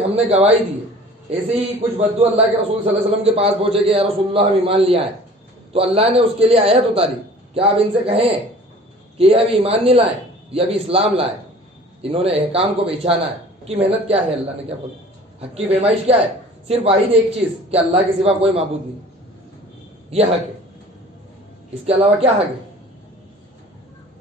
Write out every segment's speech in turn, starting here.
हमने गवाही दी है। ऐसे ही कुछ बद्दू अल्लाह के रसूल सल्लल्लाहु अलैहि वसल्लम के पास पहुंचे कि या रसूलुल्लाह हम ईमान लिया है, तो अल्लाह ने उसके लिए आयत उतारी, क्या आप इनसे कहें कि ये अभी ईमान नहीं लाए, ये अभी इस्लाम लाए, इन्होंने अहकाम को पहचाना है। हक की मेहनत क्या है, अल्लाह ने क्या बोला, हक की पैमाइश क्या है, सिर्फ वाहिद एक चीज़ कि अल्लाह के सिवा कोई माबूद नहीं, यह हक है। इसके अलावा क्या हक है,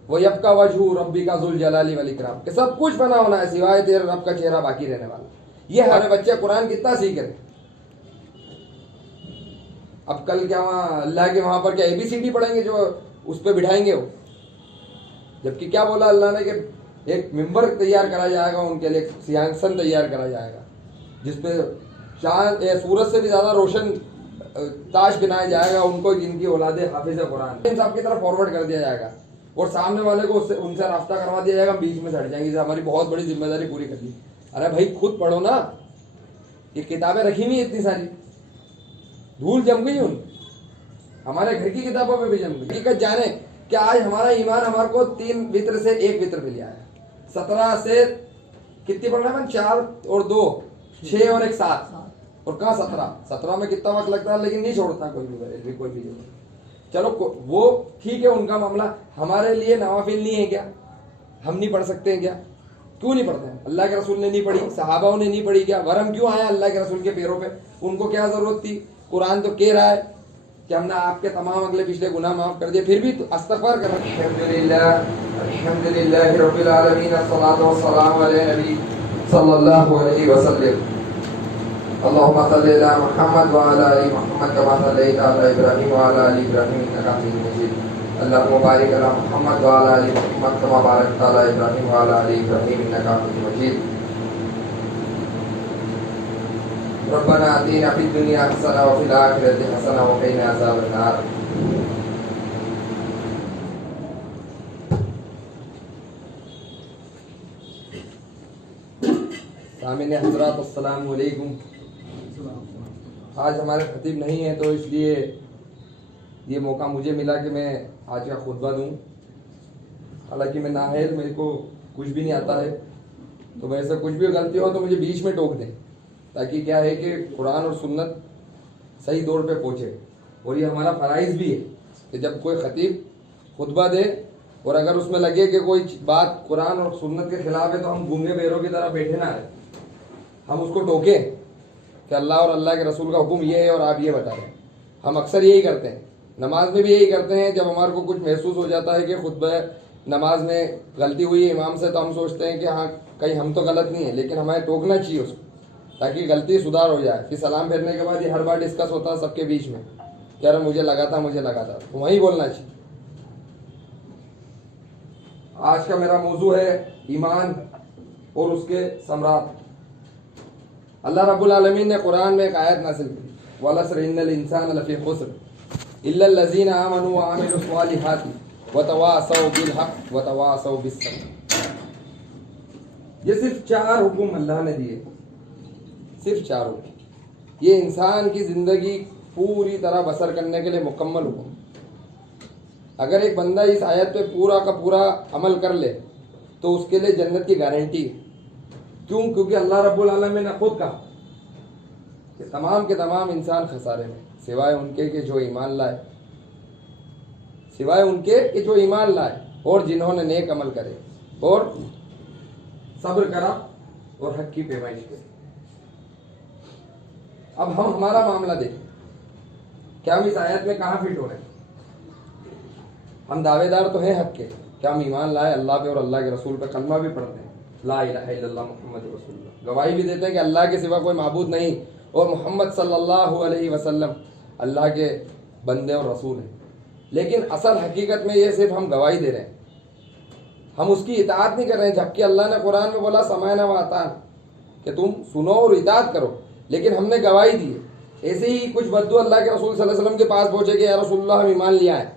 वो यबका वजहू रब्बी का जुल जलाली वल इकराम, कि सब कुछ बना होना है सिवाय तेरे रब का चेहरा बाकी रहने वाला। ये हमारे बच्चे कुरान कितना सीख रहे। अब कल क्या वहाँ अल्लाह के वहाँ पर क्या ABCD पढ़ेंगे जो उस पर बिठाएंगे वो, जबकि क्या बोला अल्लाह ने कि एक मिंबर तैयार करा जाएगा उनके लिए, सिंहासन तैयार करा जाएगा जिसपे चांद सूरज से भी ज़्यादा रोशन ताश बनाया जाएगा उनको, जिनकी औलादे हाफिज कुरान, इन सब की तरफ फॉरवर्ड कर दिया जाएगा और सामने वाले को उनसे रास्ता करवा दिया जाएगा, बीच में हट जाएंगे, हमारी बहुत बड़ी जिम्मेदारी पूरी कर दी। अरे भाई खुद पढ़ो ना, ये किताबें रखी हुई इतनी सारी, धूल जम गई उन हमारे घर की किताबों पे भी जम गई। हकीकत जाने कि आज हमारा ईमान हमारे को 3 वित्र से 1 वित्र पे लिया है। 17 से कितनी पढ़ना है, 4 और 2 6 और 1 7, और कहाँ 17 में कितना वक्त लगता है, लेकिन नहीं छोड़ता कोई भी। चलो वो ठीक है उनका मामला, हमारे लिए नवाफिल नहीं है क्या, हम नहीं पढ़ सकते हैं क्या, क्यों नहीं पढ़ते हैं? अल्लाह के रसूल ने नहीं पढ़ी, सहाबाओं ने नहीं पढ़ी क्या, वरम क्यों आया अल्लाह के रसूल के पैरों पे, उनको क्या जरूरत थी? कुरान तो कह रहा है कि हमने आपके तमाम अगले पिछले गुनाह माफ कर दिए, फिर भी तो इस्तग़फ़ार कर रहे हैं। अल्हम्दुलिल्लाह रब्बिल आलमीन, अस्सलातु वस्सलामु अला नबी सल्लल्लाहु अलैहि वसल्लम। अल्लाहुम्मा सल्लि अला मुहम्मद व अला आलि मुहम्मद कमा सल्लैता अला इब्राहीम व अला आलि इब्राहीम इन्नका हमीदुम मजीद। अल्लाहुम्मा बारिक अला मुहम्मद व अला आलि मुहम्मद कमा बारकता अला इब्राहीम व अला आलि इब्राहीम इन्नका हमीदुम मजीद। रब्बना आतिना फिद दुनिया हसना व फिल आखिरति हसना व क़िना अज़ाबन नार। सामिन हज़रात अस्सलामु अलैकुम। आज हमारे खतीब नहीं है तो इसलिए ये मौका मुझे मिला कि मैं आज का खुतबा दूँ। हालांकि मैं नाअहल, मेरे को कुछ भी नहीं आता है, तो वैसे कुछ भी गलती हो तो मुझे बीच में टोक दें, ताकि क्या है कि कुरान और सुन्नत सही दौर पे पहुँचे। और ये हमारा फ़राइज़ भी है कि जब कोई खतीब खुतबा दे और अगर उसमें लगे कि कोई बात कुरान और सुन्नत के खिलाफ है तो हम गूंगे बेरों की तरह बैठे ना रहे, हम उसको टोकें कि अल्लाह और अल्लाह के रसूल का हुक्म ये है और आप ये बता रहे हैं। हम अक्सर यही करते हैं, नमाज में भी यही करते हैं। जब हमारे को कुछ महसूस हो जाता है कि खुतबा नमाज में गलती हुई है इमाम से, तो हम सोचते हैं कि हाँ कहीं हम तो गलत नहीं है, लेकिन हमें टोकना चाहिए उसको ताकि गलती सुधार हो जाए। फिर सलाम फेरने के बाद ये हर बार डिस्कस होता है सबके बीच में, यार मुझे लगा था, तो वहीं बोलना चाहिए। आज का मेरा मौजू है ईमान और उसके समरात। अल्लाह रब्बुल आलमीन ने कुरान में एक आयत नाज़िल की, वलअस्र इन्नल इंसान लफ़ी खुस्र इल्लल लज़ीना आमनू व अमिलुस स्वालिहाति व तवासौ बिल हक़ व तवासौ बिस सब्र। ये सिर्फ 4 हुक्म अल्लाह ने दिए, सिर्फ 4 हुक्म। ये इंसान की ज़िंदगी पूरी तरह बसर करने के लिए मुकम्मल हुक्म। अगर एक बंदा इस आयत पे पूरा का पूरा अमल कर ले तो उसके लिए जन्नत की गारंटी है। क्यों? क्योंकि अल्लाह रब्बुल आलमीन ने खुद कहा कि तमाम के तमाम इंसान खसारे में सिवाय उनके कि जो ईमान लाए, सिवाय उनके कि जो ईमान लाए और जिन्होंने नेक अमल करे और सब्र करा और हक की पैमाइश की। अब हम हमारा मामला देखें, क्या हम इस आयत में कहाँ फिट हो रहे हैं? हम दावेदार तो हैं हक के, क्या हम ईमान लाए अल्लाह पे और अल्लाह के रसूल पे, कलमा भी पढ़ते हैं, ला इलाहा इल्लल्लाह मुहम्मद रसूलुल्लाह, गवाही भी देते हैं कि अल्लाह के सिवा कोई माबूद नहीं और मोहम्मद सल्लल्लाहु अलैहि वसल्लम अल्लाह के बंदे और रसूल हैं। लेकिन असल हकीकत में ये सिर्फ हम गवाही दे रहे हैं, हम उसकी इताअत नहीं कर रहे हैं। जबकि अल्लाह ने कुरान में बोला समाना व अताअना, कि तुम सुनो और इताअत करो, लेकिन हमने गवाही दी है। ऐसे ही कुछ बद्दू अल्लाह के रसूल सल्लल्लाहु अलैहि वसल्लम के पास पहुँचे कि या रसूलुल्लाह हम ईमान लिया है,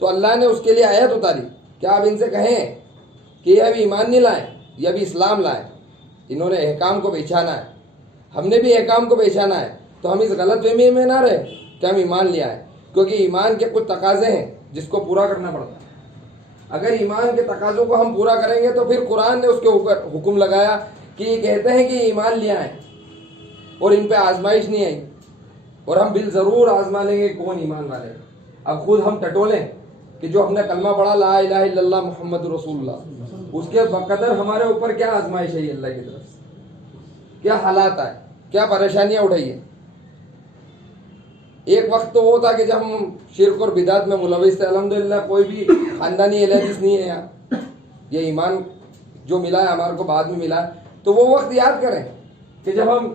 तो अल्लाह ने उसके लिए आयत उतारी, क्या आप इनसे कहें कि ये अभी ईमान नहीं लाए, ये अभी इस्लाम लाए, इन्होंने अहकाम को पहचाना है, हमने भी अहकाम को पहचाना है, तो हम इस गलतफहमी में ना रहे कि हम ईमान लिया है। क्योंकि ईमान के कुछ तकाजे हैं जिसको पूरा करना पड़ता है। अगर ईमान के तकाजों को हम पूरा करेंगे तो फिर कुरान ने उसके ऊपर हुक्म लगाया कि ये कहते हैं कि ईमान लिया है, और इन पे आजमाइश नहीं आई, और हम बिल ज़रूर आजमा लेंगे कौन ईमान वाले। अब खुद हम टटोलें कि जो हमने कलमा पढ़ा ला इलाहा इल्लल्लाह मुहम्मद रसूलुल्लाह, उसके बकदर हमारे ऊपर क्या आजमाइश है अल्लाह की तरफ से, क्या हालात आए, क्या परेशानियां उठाई है। एक वक्त तो वो था कि जब हम शिर्क और बिदात में मुलविस थे, अल्हम्दुलिल्लाह कोई भी खानदानी एहदिस नहीं है यहाँ, ये ईमान जो मिला है हमारे को बाद में मिला है। तो वो वक्त याद करें कि जब हम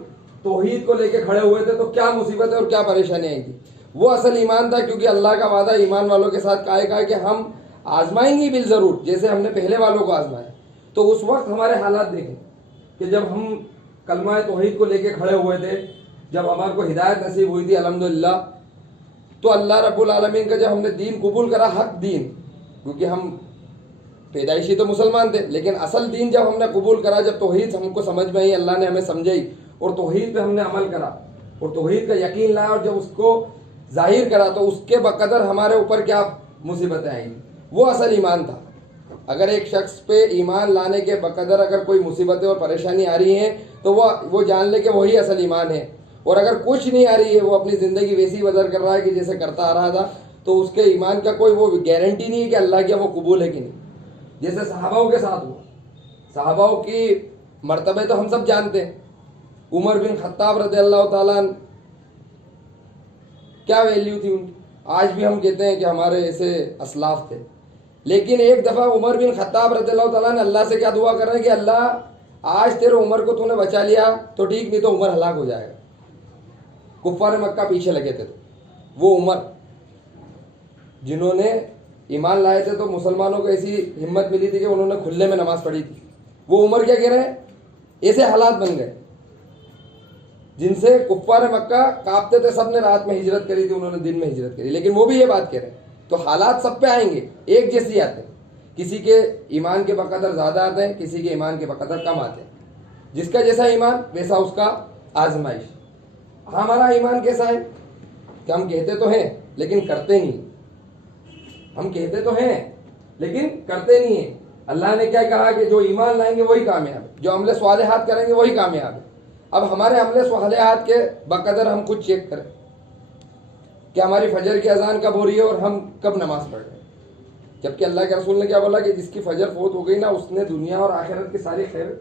तौहीद को लेके खड़े हुए थे तो क्या मुसीबत और क्या परेशानी आई थी। वो असल ईमान था, क्योंकि अल्लाह का वादा ईमान वालों के साथ कहा कि हम आजमाएंगे बिल ज़रूर, जैसे हमने पहले वालों को आजमाया। तो उस वक्त हमारे हालात देखें कि जब हम कलमा तौहीद को लेके खड़े हुए थे, जब हमारे को हिदायत नसीब हुई थी अल्हम्दुलिल्लाह, तो अल्लाह रब्बुल आलमीन का जब हमने दीन कबूल करा, हक दीन, क्योंकि हम पैदाइशी तो मुसलमान थे, लेकिन असल दीन जब हमने कबूल करा, जब तौहीद हमको समझ में आई, अल्लाह ने हमें समझाई और तौहीद पे हमने अमल करा और तौहीद का यकीन लाया और जब उसको जाहिर करा, तो उसके बकदर हमारे ऊपर क्या मुसीबतें आई, वो असल ईमान था। अगर एक शख्स पे ईमान लाने के बकदर अगर कोई मुसीबतें और परेशानी आ रही हैं, तो वो जान ले कि वही असल ईमान है। और अगर कुछ नहीं आ रही है, वो अपनी ज़िंदगी वैसी बदर कर रहा है कि जैसे करता आ रहा था, तो उसके ईमान का कोई वो गारंटी नहीं है कि अल्लाह के वो कबूल है कि नहीं। जैसे सहाबाओं के साथ हुआ, सहाबाओं की मर्तबे तो हम सब जानते हैं। उमर बिन खत्ताब रज़ियल्लाहु ताला अन्हु, क्या वैल्यू थी उनकी, आज भी हम कहते हैं कि हमारे ऐसे असलाफ थे। लेकिन एक दफ़ा उमर बिन खत्ताब रज़ियल्लाहु ताला अन्हु अल्लाह से क्या दुआ कर रहे हैं कि अल्लाह आज तेरे उमर को तूने बचा लिया तो ठीक, नहीं तो उमर हलाक हो जाएगा। कुफ्फार मक्का पीछे लगे थे, तो वो उमर जिन्होंने ईमान लाए थे, तो मुसलमानों को ऐसी हिम्मत मिली थी कि उन्होंने खुले में नमाज पढ़ी थी। वो उमर क्या कह रहे हैं, ऐसे हालात बन गए जिनसे कुफ्फार मक्का कांपते थे। सब ने रात में हिजरत करी थी, उन्होंने दिन में हिजरत करी, लेकिन वो भी ये बात कह रहे हैं। तो हालात सब पे आएंगे, एक जैसे आते हैं। किसी के ईमान के बकदर ज़्यादा आते हैं, किसी के ईमान के बकदर कम आते हैं। जिसका जैसा ईमान वैसा उसका आजमाइश। हमारा ईमान कैसा है कि हम कहते तो हैं लेकिन करते नहीं, हम कहते तो हैं लेकिन करते नहीं है। अल्लाह ने क्या कहा कि जो ईमान लाएंगे वही कामयाब है, जो अमले स्वालिहात करेंगे वही कामयाब है। अब हमारे अमले स्वालिहात के बकदर हम खुद चेक करें कि हमारी फजर की अजान कब हो रही है और हम कब नमाज पढ़ रहे हैं। जबकि अल्लाह के रसूल ने क्या बोला कि जिसकी फजर फौत हो गई ना, उसने दुनिया और आखिरत की सारी खैर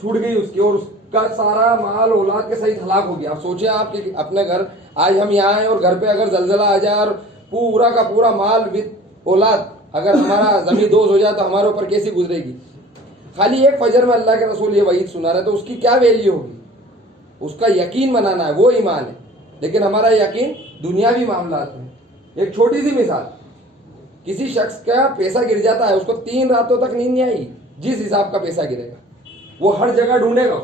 छूट गई उसकी, और उसका सारा माल औलाद के सहित हलाक हो गया। अब सोचिए आप कि अपने घर आज हम यहाँ आए और घर पे अगर जलजला आ जाए और पूरा का पूरा माल विद औलाद अगर हमारा जमीन दोज हो जाए तो हमारे ऊपर कैसी गुजरेगी। खाली एक फजर में अल्लाह के रसूल ये वहीद सुना रहे, तो उसकी क्या वैल्यू होगी। उसका यकीन बनाना है, वो ईमान है। लेकिन हमारा यकीन दुनियावी मामलात में। एक छोटी सी मिसाल, किसी शख्स का पैसा गिर जाता है, उसको 3 रातों तक नींद नहीं आई, जिस हिसाब का पैसा गिरेगा वो हर जगह ढूंढेगा।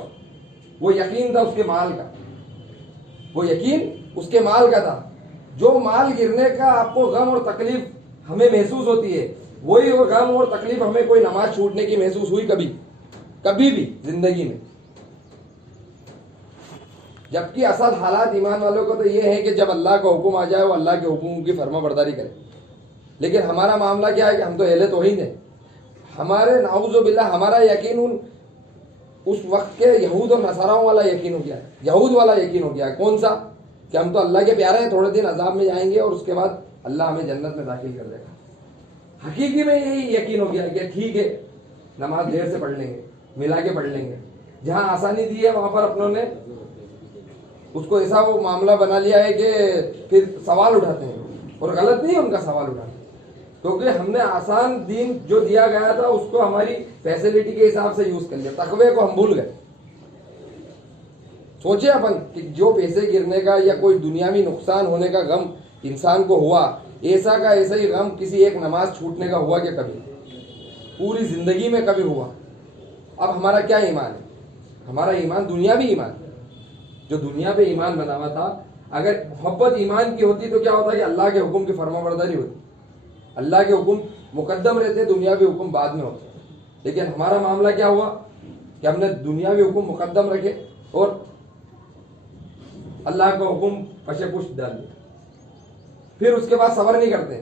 वो यकीन था उसके माल का, वो यकीन उसके माल का था। जो माल गिरने का आपको गम और तकलीफ हमें महसूस होती है, वही वो गम और तकलीफ हमें कोई नमाज छूटने की महसूस हुई कभी कभी भी जिंदगी में। जबकि असल हालात ईमान वालों को तो ये है कि जब अल्लाह का हुक्म आ जाए वो अल्लाह के हुक्म की फरमा बरदारी करे। लेकिन हमारा मामला क्या है कि हम तो अहले तौहीद हैं। हमारे नाउज़ु बिल्लाह हमारा यकीन उस वक्त के यहूद और नसाराओं वाला यकीन हो गया है, यहूद वाला यकीन हो गया है। कौन सा, कि हम तो अल्लाह के प्यारे हैं, थोड़े दिन अजाब में जाएंगे और उसके बाद अल्लाह हमें जन्नत में दाखिल कर देगा। हकीकी में यही यकीन हो गया है कि ठीक है नमाज देर से पढ़ लेंगे, मिला के पढ़ लेंगे। जहाँ आसानी दी है वहां पर अपनों ने उसको ऐसा वो मामला बना लिया है कि फिर सवाल उठाते हैं, और गलत नहीं है उनका सवाल उठाना, क्योंकि हमने आसान दीन जो दिया गया था उसको हमारी फैसिलिटी के हिसाब से यूज कर लिया, तकवे को हम भूल गए। सोचे अपन कि जो पैसे गिरने का या कोई दुनियावी नुकसान होने का गम इंसान को हुआ, ऐसा का ऐसा ही गम किसी एक नमाज छूटने का हुआ क्या कभी पूरी जिंदगी में कभी हुआ। अब हमारा क्या ईमान है, हमारा ईमान दुनियावी ईमान, जो दुनिया पे ईमान बना हुआ था, अगर मोहब्बत ईमान की होती तो क्या होता कि अल्लाह के हुक्म की फरमाबरदारी होती, अल्लाह के हुक्म मुकद्दम रहते, दुनियावी हुक्म बाद में होते। लेकिन हमारा मामला क्या हुआ कि हमने दुनियावी हुक्म मुकद्दम रखे और अल्लाह का हुक्म पशे पुष्ट डाल दिया। फिर उसके बाद सबर नहीं करते,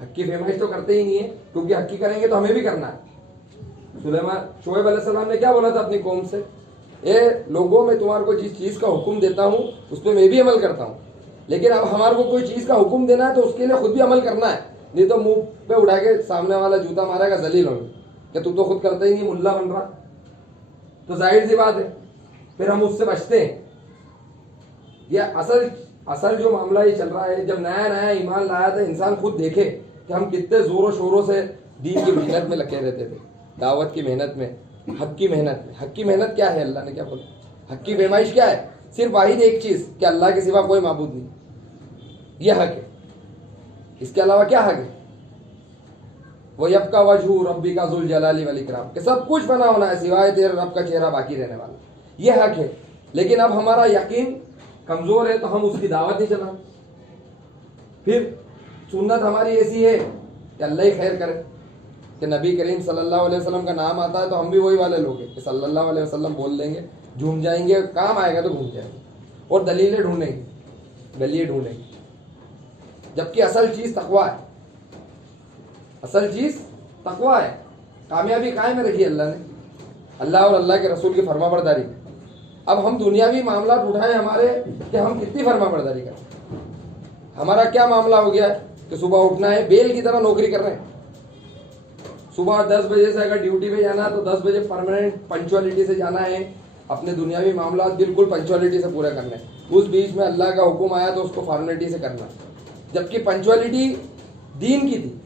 हक की फरमाइश तो करते ही नहीं है, क्योंकि हक की करेंगे तो हमें भी करना है। सुलेमान शोएब अलैहिस्सलाम ने क्या बोला था अपनी कौम से ये लोगों में तुम्हारे को जिस चीज़ का हुक्म देता हूँ उस पर मैं भी अमल करता हूँ, लेकिन अब हमारे को कोई चीज़ का हुक्म देना है तो उसके लिए खुद भी अमल करना है, नहीं तो मुंह पे उठा के सामने वाला जूता मारेगा, जलील होंगे कि तू तो खुद करता ही नहीं, मुल्ला बन रहा। तो जाहिर सी बात है फिर हम उससे बचते हैं। यह असल जो मामला ये चल रहा है, जब नया नया ईमान लाया था इंसान खुद देखे कि हम कितने जोरों शोरों से दीन की मेहनत में लगे रहते थे, दावत की मेहनत में, हक की मेहनत में। हक की मेहनत क्या है, अल्लाह ने क्या बोला? हक की पैमाइश क्या है? सिर्फ वाहिद एक चीज कि अल्लाह के सिवा कोई माबूद नहीं, यह हक है। इसके अलावा क्या हक है? वो यबका वजहू रब्बी का जुल जलाली वल इकराम, कि सब कुछ बना होना है सिवाय तेरे रब का चेहरा बाकी रहने वाला, यह हक है। लेकिन अब हमारा यकीन कमजोर है तो हम उसकी दावत ही चला। फिर सुन्नत हमारी ऐसी है कि अल्लाह ही खैर करे, कि नबी करीम सल्लल्लाहु अलैहि वसल्लम का नाम आता है तो हम भी वही वाले लोग हैं कि सल्लल्लाहु अलैहि वसल्लम बोल देंगे, झूम जाएंगे, काम आएगा तो घूम जाएंगे और दलीलें ढूंढेंगे, गलिए ढूंढेंगे। जबकि असल चीज तकवा है, असल चीज तकवा है। कामयाबी कायम में रखी अल्लाह ने, अल्लाह और अल्लाह के रसूल की फरमाबरदारी। अब हम दुनियावी मामला उठाए हमारे कि हम कितनी फरमाबरदारी करें। हमारा क्या मामला हो गया है कि सुबह उठना है, बेल की तरह नौकरी कर रहे हैं। सुबह 10 बजे से अगर ड्यूटी पे जाना है तो 10 बजे परमानेंट पंचुअलिटी से जाना है, अपने दुनियावी मामला बिल्कुल पंचुअलिटी से पूरे करने हैं। उस बीच में अल्लाह का हुक्म आया तो उसको फॉर्मेलिटी से करना, जबकि पंचुअलिटी दीन की थी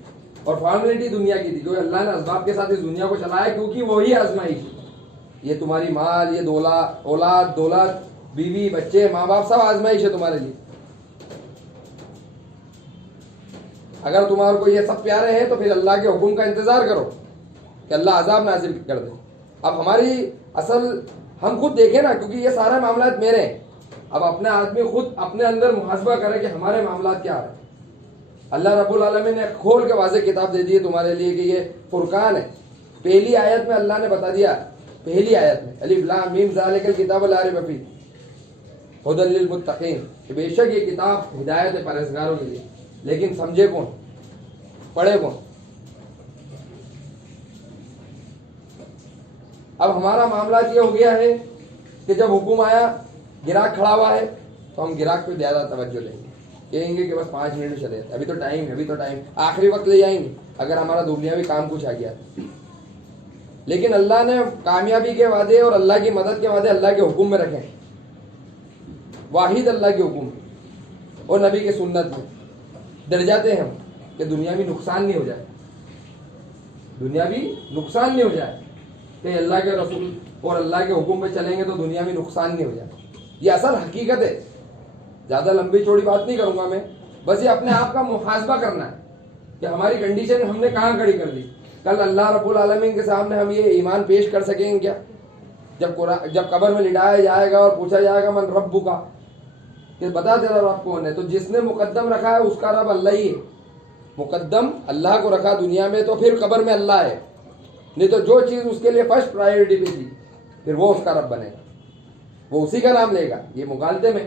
और फॉर्मेलिटी दुनिया की थी, जो अल्लाह ने असबाब के साथ इस दुनिया को चलाया, क्योंकि वही आजमाइश है। ये तुम्हारी माल, ये औलाद दौलत, बीवी बच्चे माँ बाप सब आजमाइश है तुम्हारे लिए। अगर तुम्हारे को ये सब प्यारे हैं तो फिर अल्लाह के हुक्म का इंतजार करो कि अल्लाह अजाब नाजिल कर दे। अब हमारी असल हम खुद देखें ना, क्योंकि ये सारे मामला मेरे हैं। अब अपने आदमी खुद अपने अंदर मुहासबा करे कि हमारे मामला क्या है। अल्लाह रब्बुल आलमीन ने खोल के वाज़े किताब दे दी है तुम्हारे लिए कि ये फुरकान है। पहली आयत में अल्लाह ने बता दिया, पहली आयत में अलिफ लाम मीम ज़ालिकल किताबु ला रैब फीह हुदल लिल मुत्तकीन, कि बेशक ये किताब हिदायत है परहेज़गारों के लिए। लेकिन समझे कौन, पढ़े कौन? अब हमारा मामला ये हो गया है कि जब हुक्म आया, गिराक खड़ा हुआ है तो हम गिराक पे ज्यादा तवज्जो लेंगे, कहेंगे कि बस 5 मिनट चले, अभी तो टाइम है, अभी तो टाइम, आखिरी वक्त ले जाएंगे अगर हमारा दुनियावी काम कुछ आ गया। लेकिन अल्लाह ने कामयाबी के वादे और अल्लाह की मदद के वादे अल्लाह के हुक्म में रखे, वाहिद अल्लाह के हुक्म और नबी के सुन्नत में। डर जाते हैं हम कि दुनियावी नुकसान नहीं हो जाए, दुनियावी नुकसान नहीं हो जाए, कि अल्लाह के रसूल और अल्लाह के हुक्म में चलेंगे तो दुनियावी नुकसान नहीं हो जाए। ये असल हकीकत है। ज़्यादा लंबी चौड़ी बात नहीं करूंगा मैं, बस ये अपने आप का मुहासबा करना है कि हमारी कंडीशन हमने कहाँ खड़ी कर दी। कल अल्लाह रब्बुल आलमीन के सामने हम ये ईमान पेश कर सकेंगे क्या? जब कब्र में लिटाया जाएगा और पूछा जाएगा मन रब्बु का, कि बता तेरा रब कौन है, तो जिसने मुकद्दम रखा है उसका रब अल्लाह ही है। मुकद्दम अल्लाह को रखा दुनिया में तो फिर कब्र में अल्लाह है, नहीं तो जो चीज़ उसके लिए फर्स्ट प्रायोरिटी पे थी फिर वो उसका रब बनेगा, वो उसी का नाम लेगा। ये मुगालते में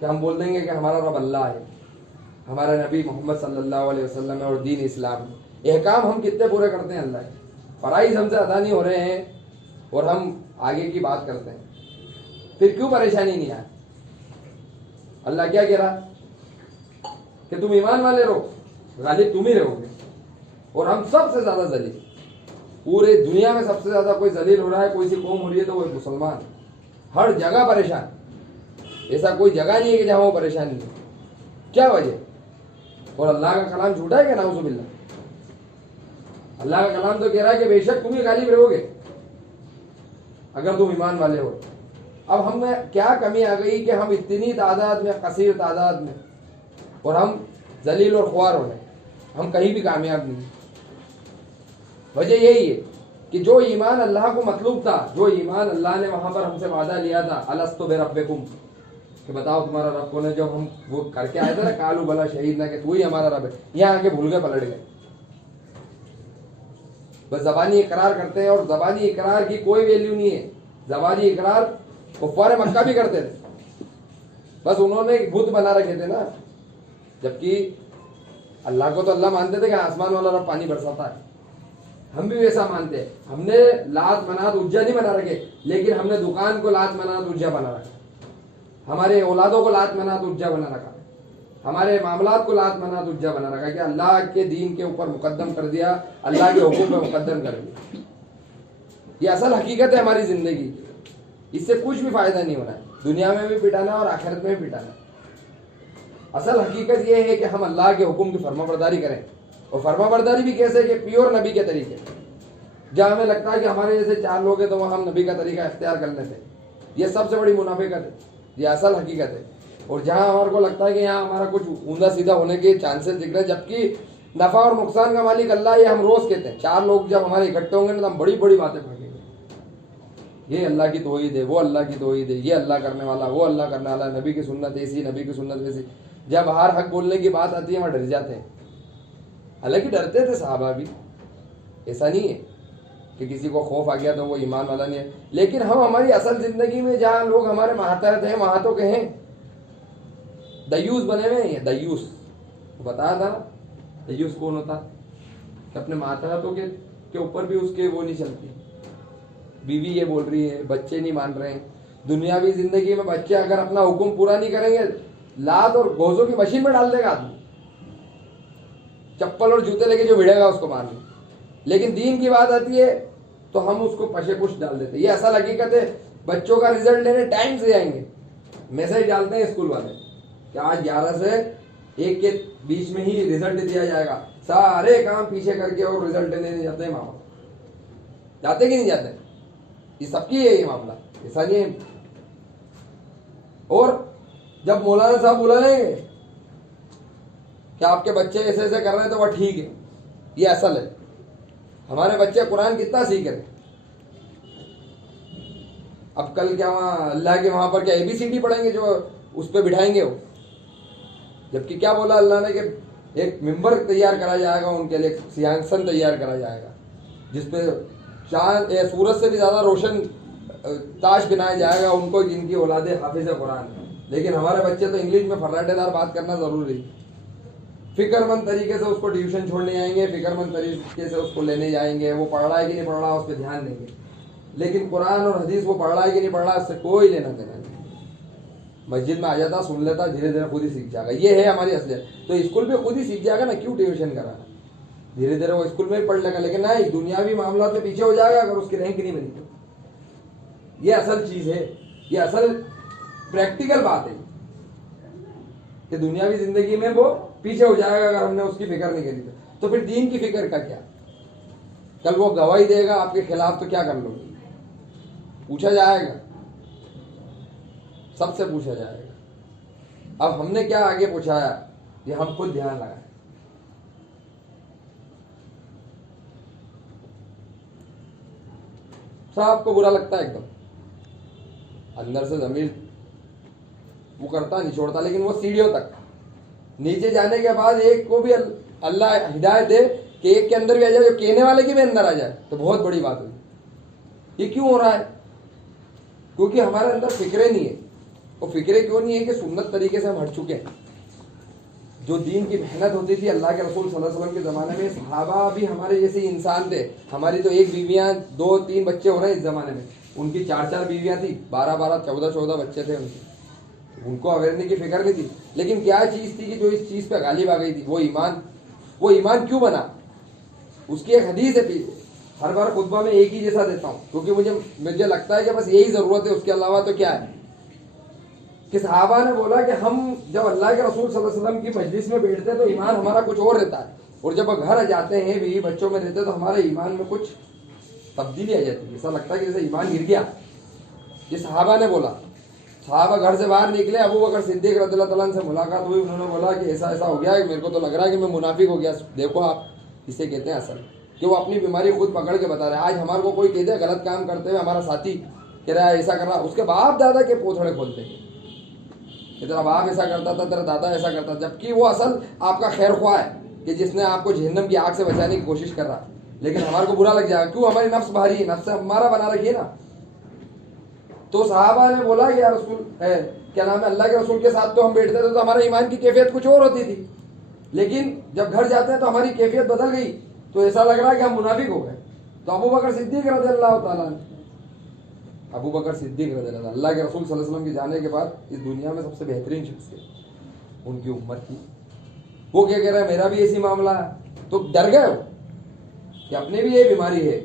कि हम बोल देंगे कि हमारा रब अल्लाह है, हमारा नबी मोहम्मद सल्लल्लाहु अलैहि वसल्लम है और दीन इस्लाम है। एहकाम हम कितने पूरे करते हैं अल्लाह के, फ़राइज़ हमसे अदा नहीं हो रहे हैं और हम आगे की बात करते हैं, फिर क्यों परेशानी नहीं आए? अल्लाह क्या कह रहा कि तुम ईमान वाले रहो, गालिब तुम ही रहोगे और हम सबसे ज्यादा जलील। पूरे दुनिया में सबसे ज्यादा कोई जलील हो रहा है, कोई सी कौम हो रही है तो वो मुसलमान, हर जगह परेशान। ऐसा कोई जगह नहीं है कि जहां वो परेशान नहीं है। क्या वजह? और अल्लाह का कलाम झूठा है क्या? नाउज़ुबिल्लाह। अल्लाह का कलाम तो कह रहा है कि बेशक तुम ही गालिब रहोगे अगर तुम ईमान वाले हो। अब हमें क्या कमी आ गई कि हम इतनी तादाद में, कसीर तादाद में, और हम जलील और ख्वार हो रहे हैं, हम कहीं भी कामयाब नहीं। वजह यही है कि जो ईमान अल्लाह को मतलूब था, जो ईमान अल्लाह ने वहां पर हमसे वादा लिया था, अलस्तु बिरब्बिकुम, कि बताओ तुम्हारा रब कौन है, जो हम वो करके आए थे ना, कालू बला शहीद ना, कि तू ही हमारा रब है, यहाँ आके भूल गए, पलट गए। बस जबानी इकरार करते हैं और जबानी इकरार की कोई वैल्यू नहीं है। जबानी इकरार कुफ्फार मक्का भी करते थे, बस उन्होंने बुत बना रखे थे ना, जबकि अल्लाह को तो अल्लाह मानते थे कि आसमान वाला रब पानी बरसाता है, हम भी वैसा मानते हैं। हमने लात मनात उज्जा नहीं बना रखे, लेकिन हमने दुकान को लात मनात उज्जा बना रखा, हमारे औलादों को लात मनात उज्जा बना रखा, हमारे मामलात को लात मनात उज्जा बना रखा कि अल्लाह के दीन के ऊपर मुकद्दम कर दिया, अल्लाह के हुक्म पे मुकद्दम कर दिया। ये असल हकीकत है हमारी जिंदगी की। इससे कुछ भी फायदा नहीं हो रहा है, दुनिया में भी पिटाना और आखिरत में भी पिटाना। असल हकीकत ये है कि हम अल्लाह के हुक्म की फर्माबरदारी करें, और फर्माबरदारी भी कैसे कि प्योर नबी के तरीके। जहाँ हमें लगता है कि हमारे जैसे 4 लोग हैं तो वहाँ हम नबी का तरीका इख्तियार कर लेते हैं, यह सबसे बड़ी मुनाफिकत है, ये असल हकीकत है। और जहाँ हमारे को लगता है कि यहाँ हमारा कुछ ऊंधा सीधा होने के चांसेस दिख रहे हैं, जबकि नफा और नुकसान का मालिक अल्लाह, ये हम रोज कहते हैं। 4 लोग जब हमारे इकट्ठे होंगे ना तो हम बड़ी बड़ी बातें भागेंगे, ये अल्लाह की तौहीद है, वो अल्लाह की तौहीद है, ये अल्लाह करने वाला, वो अल्लाह करने वाला, नबी की सुन्नत ऐसी, नबी की सुन्नत वैसी। जब हर हक बोलने की बात आती है वहाँ डर जाते हैं। हालांकि डरते थे सहाबा भी, ऐसा नहीं है कि किसी को खौफ आ गया तो वो ईमान वाला नहीं है। लेकिन हम हमारी असल जिंदगी में जहाँ लोग हमारे मातहत हैं वहाँ तो कहें दयूस बने हुए हैं। दयूस बताया था ना, दयूस कौन होता कि अपने मातहतों के ऊपर भी उसके वो नहीं चलती। बीवी ये बोल रही है, बच्चे नहीं मान रहे हैं। दुनियावी जिंदगी में बच्चे अगर अपना हुक्म पूरा नहीं करेंगे, लात और गोजों की मशीन में डाल देगा आदमी, चप्पल और जूते लेके जो भिड़ेगा उसको मारने। लेकिन दीन की बात आती है तो हम उसको पशे कुछ डाल देते। ये असल हकीकत है। बच्चों का रिजल्ट लेने टाइम से जाएंगे, मैसेज डालते हैं स्कूल वाले कि आज 11 से 1 के बीच में ही रिजल्ट दिया जाएगा। सारे काम पीछे करके और रिजल्ट लेने जाते हैं। मामा जाते कि नहीं जाते? ये सबकी है ये मामला, ऐसा नहीं है। और जब मौलाना साहब बुला लेंगे कि आपके बच्चे ऐसे ऐसे कर रहे हैं तो वह ठीक है, ये असल है। हमारे बच्चे कुरान कितना सीख रहे। अब कल क्या वहां अल्लाह के वहां पर क्या ABCD पढ़ेंगे जो उस पर बिठाएंगे वो, जबकि क्या बोला अल्लाह ने कि एक मिंबर तैयार करा जाएगा उनके लिए, सिंहासन तैयार करा जाएगा जिसपे चांद सूरज से भी ज्यादा रोशन ताज बनाया जाएगा उनको, जिनकी औलादे हाफिज कुरान। लेकिन हमारे बच्चे तो इंग्लिश में फर्राटेदार बात करना जरूरी। फिक्रमंद तरीके से उसको ट्यूशन छोड़ने आएंगे, फिक्रमंद तरीके से उसको लेने जाएंगे, वो पढ़ रहा है कि नहीं पढ़ रहा उस पर ध्यान देंगे। लेकिन कुरान और हदीस वो पढ़ रहा है कि नहीं पढ़ रहा उससे कोई लेना देना नहीं। मस्जिद में आ जाता, सुन लेता, धीरे धीरे खुद ही सीख जाएगा। ये है हमारी असलियत। तो स्कूल पे खुद ही सीख जाएगा ना, क्यों ट्यूशन कराना, धीरे धीरे वो स्कूल में ही पढ़ लेगा। लेकिन नहीं, दुनियावी मामला में पीछे हो जाएगा अगर उसकी रैंक नहीं बनी तो। ये असल चीज है, ये असल प्रैक्टिकल बात है कि दुनियावी जिंदगी में वो पीछे हो जाएगा अगर हमने उसकी फिक्र नहीं करी तो फिर दीन की फिक्र का क्या? कल वो गवाही देगा आपके खिलाफ तो क्या कर लोगे? पूछा जाएगा, सबसे पूछा जाएगा। अब हमने क्या आगे पूछाया ये हम खुद ध्यान लगाएं। साहब को बुरा लगता है एकदम, अंदर से जमीर वो करता नहीं छोड़ता, लेकिन वो सीढ़ियों तक नीचे जाने के बाद एक को भी अल्लाह हिदायत दे कि एक के अंदर भी आ जाए, जो कहने वाले की भी अंदर आ जाए तो बहुत बड़ी बात हुई। ये क्यों हो रहा है? क्योंकि हमारे अंदर फिक्रे नहीं है। और फिक्रे क्यों नहीं है कि सुन्नत तरीके से हम हट चुके हैं। जो दीन की मेहनत होती थी अल्लाह के रसूल सल्लल्लाहु अलैहि वसल्लम के ज़माने में, सहाबा भी हमारे जैसे इंसान थे। हमारी तो एक बीवियाँ 2-3 बच्चे हो रहे हैं इस ज़माने में, उनकी 4-4 बीवियाँ थी, 12-12 14-14 बच्चे थे उनके। उनको अवेयरनेस की फिक्र नहीं थी। लेकिन क्या चीज़ थी कि जो इस चीज़ पे गालिब आ गई थी, वो ईमान। वो ईमान क्यों बना? उसकी एक हदीस है, हर बार खुतबा में एक ही जैसा देता हूँ क्योंकि मुझे लगता है कि बस यही ज़रूरत है, उसके अलावा तो क्या है। कि सहाबा ने बोला कि हम जब अल्लाह के रसूल सल्लल्लाहु अलैहि वसल्लम की मजलिस में बैठते हैं तो ईमान हमारा कुछ और रहता है, और जब घर जाते हैं बीवी बच्चों में रहते हैं तो हमारे ईमान में कुछ तब्दीली आ जाती है। ऐसा लगता है कि जैसे ईमान गिर गया। ये सहाबा ने बोला। सहाबा घर से बाहर निकले, अबू बकर सिद्दीक रज़ियल्लाहु तआला अन्हु से मुलाकात हुई। उन्होंने बोला कि ऐसा ऐसा हो गया है, मेरे को तो लग रहा है कि मैं मुनाफिक हो गया। देखो आप, इसे कहते हैं असल, कि वो अपनी बीमारी खुद पकड़ के बता रहे हैं। आज हमारे को कोई कहते हैं गलत काम करते हुए, हमारा साथी कह रहा है ऐसा कर रहा, उसके बाप दादा के पोथड़े खोलते हैं कि तेरा बाप ऐसा करता था, तेरा दादा ऐसा करता, जबकि वो असल आपका खैर ख्वाह है कि जिसने आपको जहन्नम की आग से बचाने की कोशिश कर रहा है। लेकिन हमारे को बुरा लग जाएगा, क्यों? हमारी नफ्स भारी है, नफ्स हमारा बना रखी है ना। तो सहाबा ने बोला कि यार रसूल है, क्या नाम है, अल्लाह के रसूल के साथ तो हम बैठते थे तो हमारे ईमान की कैफियत कुछ और होती थी, लेकिन जब घर जाते हैं तो हमारी कैफियत बदल गई, तो ऐसा लग रहा है कि हम मुनाफिक हो गए। तो अबू बकर सिद्दीक रज़ियल्लाहु ताला अन्हु, अबू बकर सिद्दीक रज़ियल्लाहु ताला, अल्लाह के रसूल सल्लल्लाहु अलैहि वसल्लम के जाने के बाद इस दुनिया में सबसे बेहतरीन शख्सियत उनकी उम्मत की। वो क्या कह रहा है, मेरा भी ऐसी मामला है, तो डर गए हो कि अपने भी ये बीमारी है,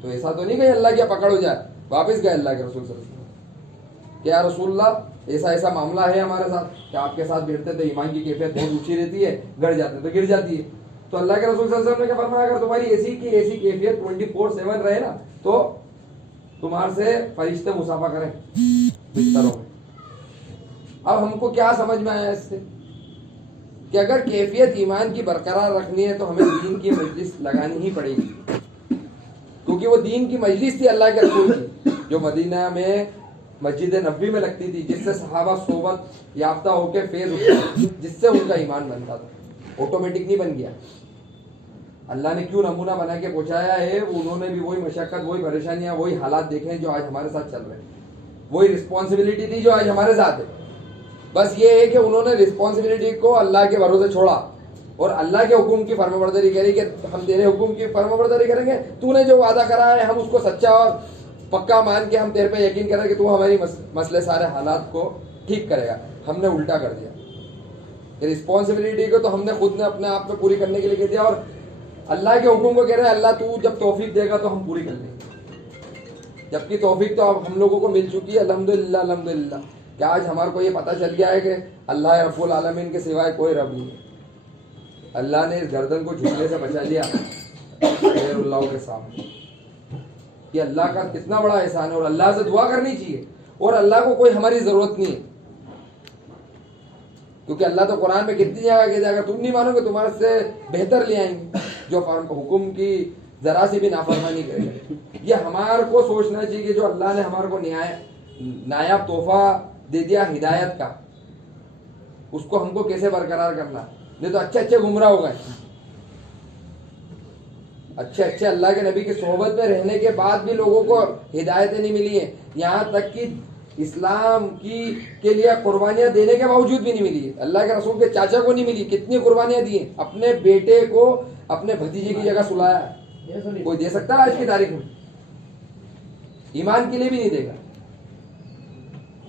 तो ऐसा तो नहीं कि अल्लाह क्या पकड़ हो जाए। वापस गए अल्लाह के रसूल सल्लल्लाहु अलैहि वसल्लम, क्या रसूलल्लाह ऐसा ऐसा मामला है हमारे साथ कि आपके साथ बैठते तो ईमान की कैफियत बहुत ऊंची रहती है, गिर जाते तो गिर जाती है। तो अल्लाह के रसूल सल्लल्लाहु अलैहि वसल्लम ने क्या फरमाया, अगर तुम्हारी ऐसी की ऐसी कैफियत 24/7 रहे ना, तो तुम्हारे से फरिश्ते मुसाफा करें बिस्तरों में। अब हमको क्या समझ में आया इससे, कि अगर कैफियत ईमान की बरकरार रखनी है तो हमें दीन की मजलिस लगानी ही पड़ेगी, क्योंकि वो दीन की मजलिस थी अल्लाह के रसूल की, जो मदीना में मस्जिद नबी में लगती थी, जिससे सहाबा सोबत याफ्ता होकर फेज उठते, जिससे उनका ईमान बनता था। ऑटोमेटिक नहीं बन गया, अल्लाह ने क्यों नमूना बना के पहुंचाया है। उन्होंने भी वही मशक्कत, वही परेशानियां, वही हालात देखे हैं जो आज हमारे साथ चल रहे हैं, वही रिस्पॉन्सिबिलिटी थी जो आज हमारे साथ है। बस ये है कि उन्होंने रिस्पॉन्सिबिलिटी को अल्लाह के भरोसे छोड़ा और अल्लाह के हुक्म की फर्माबरदारी करी कि हम तेरे हुक्म की फर्माबरदारी करेंगे, तूने जो वादा करा है हम उसको सच्चा और पक्का मान के हम तेरे पे यकीन करें कि तू हमारी मसले सारे हालात को ठीक करेगा। हमने उल्टा कर दिया, रिस्पॉन्सिबिलिटी को तो हमने खुद ने अपने आप में पूरी करने के लिए कह दिया, और अल्लाह के हुक्म को कह रहे हैं अल्लाह तू जब तौफीक देगा तो हम पूरी कर लेंगे, जबकि तौफीक तो अब हम लोगों को मिल चुकी है अल्हम्दुलिल्लाह अल्हम्दुलिल्लाह। क्या आज हमारे को ये पता चल गया है कि अल्लाह रब्बुल आलमीन के सिवाय कोई रब नहीं है। अल्लाह ने इस गर्दन को झुकने से बचा लिया गैरुल्लाह के सामने, कि अल्लाह का कितना बड़ा एहसान है। और अल्लाह से दुआ करनी चाहिए, और अल्लाह को कोई हमारी जरूरत नहीं है, क्योंकि अल्लाह तो कुरान में कितनी जगह कहता है अगर तुम नहीं मानोगे तुम्हारे से बेहतर ले आएंगे जो हुक्म की जरा सी भी नाफरमानी करेगा। ये हमारे को सोचना चाहिए कि जो अल्लाह ने हमारे को नायाब तोहफा दे दिया हिदायत का, उसको हमको कैसे बरकरार करना। नहीं तो अच्छे अच्छे गुमराह हो गए, अच्छे अच्छे अल्लाह के नबी की सोहबत में रहने के बाद भी लोगों को हिदायतें नहीं मिली है, यहाँ तक कि इस्लाम की के लिए कुर्बानियां देने के बावजूद भी नहीं मिली है। अल्लाह के रसूल के चाचा को नहीं मिली, कितनी कुर्बानियां दी हैं, अपने बेटे को अपने भतीजे की जगह सुलाया। कोई दे सकता है आज की तारीख में? ईमान के लिए भी नहीं देगा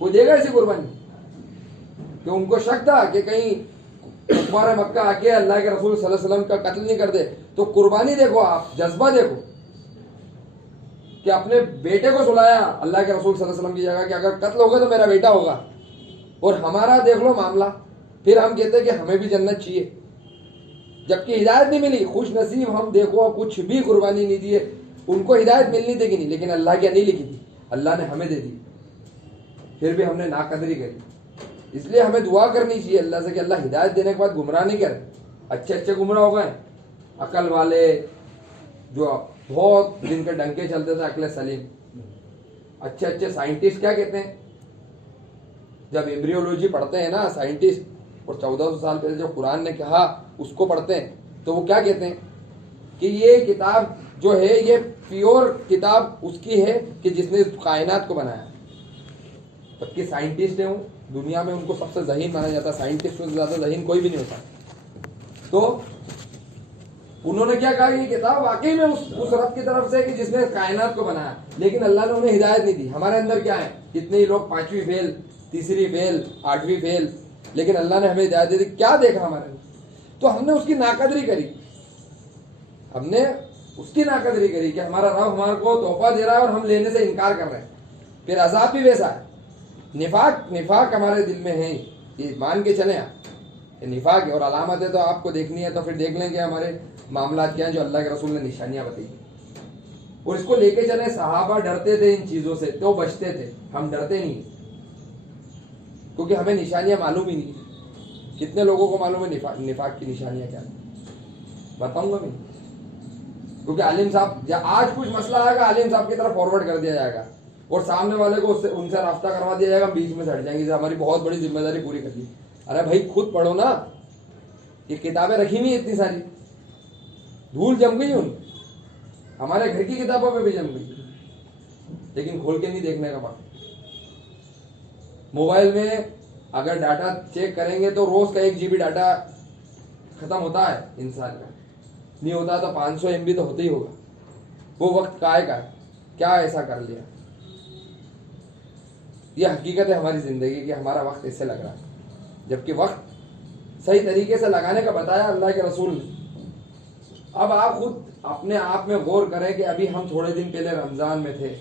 कोई, देगा ऐसी कुर्बानी? कि उनको शक था कि कहीं कुफार मक्का आके अल्लाह के रसूल सल्लल्लाहु अलैहि वसल्लम का कत्ल नहीं कर दे। तो कुर्बानी देखो आप, जज्बा देखो कि अपने बेटे को सुलाया अल्लाह के रसूल सल्लल्लाहु अलैहि वसल्लम की जगह कि अगर कत्ल होगा तो मेरा बेटा होगा। और हमारा देख लो मामला, फिर हम कहते हैं कि हमें भी जन्नत चाहिए, जबकि हिदायत नहीं मिली। खुश नसीब हम देखो, कुछ भी कुर्बानी नहीं दी है, उनको हिदायत मिलनी थी कि नहीं, लेकिन अल्लाह की नहीं लिखी थी, अल्लाह ने हमें दे दी, फिर भी हमने नाकदरी करी। इसलिए हमें दुआ करनी चाहिए अल्लाह से कि अल्लाह हिदायत देने के बाद गुमराह नहीं करे। अच्छे अच्छे गुमराह हो गए, अकल वाले जो बहुत जिनके डंके चलते थे, अकल सलीम, अच्छे अच्छे साइंटिस्ट क्या कहते हैं जब एम्ब्रियोलॉजी पढ़ते हैं ना साइंटिस्ट, और 1400 साल पहले जो कुरान ने कहा उसको पढ़ते हैं, तो वो क्या कहते हैं कि ये किताब जो है ये प्योर किताब उसकी है कि जिसने कायनात को बनाया। जबकि साइंटिस्ट है वो, दुनिया में उनको सबसे ज़हीन माना जाता है, साइंटिस्ट से ज़्यादा ज़हीन कोई भी नहीं होता। तो उन्होंने क्या कहा, ये किताब वाकई में उस रब की तरफ से कि जिसने कायनात को बनाया, लेकिन अल्लाह ने उन्हें हिदायत नहीं दी। हमारे अंदर क्या है, कितने ही लोग 5वीं फेल, 3री फेल, 8वीं फेल, लेकिन अल्लाह ने हमें हिदायत दे दी। क्या देखा हमारे अंदर? तो हमने उसकी नाकदरी करी, हमने उसकी नाकदरी करी कि हमारा रब हमारे को तोहफा दे रहा है और हम लेने से इनकार कर रहे हैं। फिर अजाब भी वैसा है, निफाक हमारे दिल में है, ये मान के चले आप, निफाक है। और अलामत है तो आपको देखनी है तो फिर देख लेंगे हमारे मामला क्या है जो अल्लाह के रसूल ने निशानियां बताई, और इसको लेके चले। सहाबा डरते थे इन चीजों से तो बचते थे, हम डरते नहीं, क्योंकि हमें निशानियां मालूम ही नहीं। कितने लोगों को मालूम है निफाक की निशानियां क्या है? बताऊंगा मैं, क्योंकि आलिम साहब आज कुछ मसला आएगा आलिम साहब की तरफ फॉरवर्ड कर दिया जाएगा और सामने वाले को उनसे रास्ता करवा दिया जाएगा, बीच में से हट जाएंगे, हमारी बहुत बड़ी जिम्मेदारी पूरी कर ली। अरे भाई खुद पढ़ो ना, ये किताबें रखी हुई इतनी सारी, धूल जम गई उन हमारे घर की किताबों पे भी जम गई, लेकिन खोल के नहीं देखने का बात। मोबाइल में अगर डाटा चेक करेंगे तो रोज का 1 GB डाटा खत्म होता है इंसान का, नहीं होता तो 500 MB तो होता ही होगा। वो वक्त काय का है, क्या ऐसा कर लिया। ये हकीकत है हमारी जिंदगी की, हमारा वक्त ऐसे लग रहा है, जबकि वक्त सही तरीके से लगाने का बताया अल्लाह के रसूल ने। अब आप खुद अपने आप में गौर करें कि अभी हम थोड़े दिन पहले रमजान में थे,